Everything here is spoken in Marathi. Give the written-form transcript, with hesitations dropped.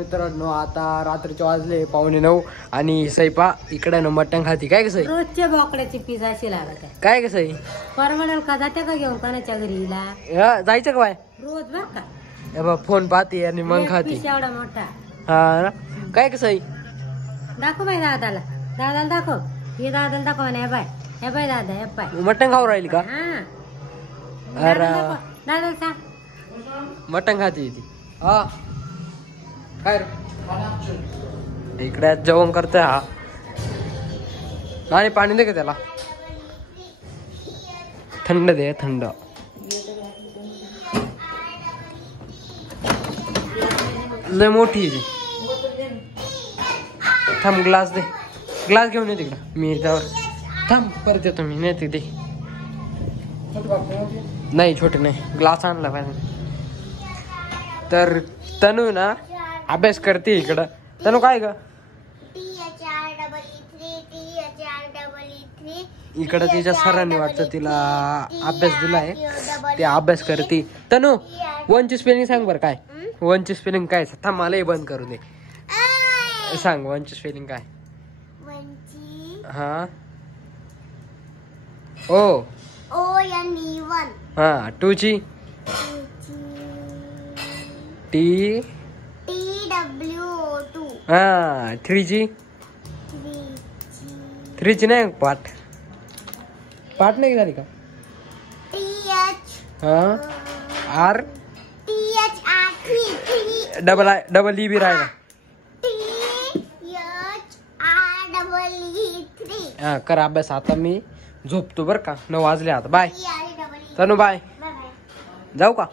मित्रांनो आता रात्रीचे वाजले 8:45 आणि सैपा इकडे न मटण खाती काय कसं रोजच्या बोकड्याची पीस अशी लागत आहे काय कसं परवडेल का जाते का घेऊन कोणाच्या घरी हिला जायचं का बाय रोज बर का हे बघ फोन पाहते आणि मग एक खाती पीस एवढा मोठा हा ना काय कसं दाखव बाई दादाला दादाला दाखव हे दादाला दाखव आणि हे बाय दादा हे बाय मटण खाऊ राहील का हा अरे दादाला सांग मटण खाती ती हा काय रे इकडे जेवण करतोय हा आणि पाणी दे का त्याला थंड दे थंड लय मोठी आहे ती थांब ग्लास दे ग्लास घेऊन ये तिकडं मी त्यावर थांब परत येतो मी नेते ते नाही छोटे नाही ग्लास आणला पाहिजे तर तनू ना अभ्यास करते इकडं तनू काय ग इकडं तिच्या सरांनी वाटतं तिला अभ्यास दिलाय ते अभ्यास करते तनू 1 ची स्पेलिंग सांग बरं काय 1 ची स्पेलिंग काय थांब मलाही बंद करू दे सांग 1 ची स्पेलिंग काय हा ओ हा 2 ची टी हा 3 ची 3 ची नाही पाठ नाही झाली का हा आर डबल ई बी राहिला हा कर अभ्यास आता मी झोपतो बर का 9 वाजले आता बाय तनू बाय जाऊ का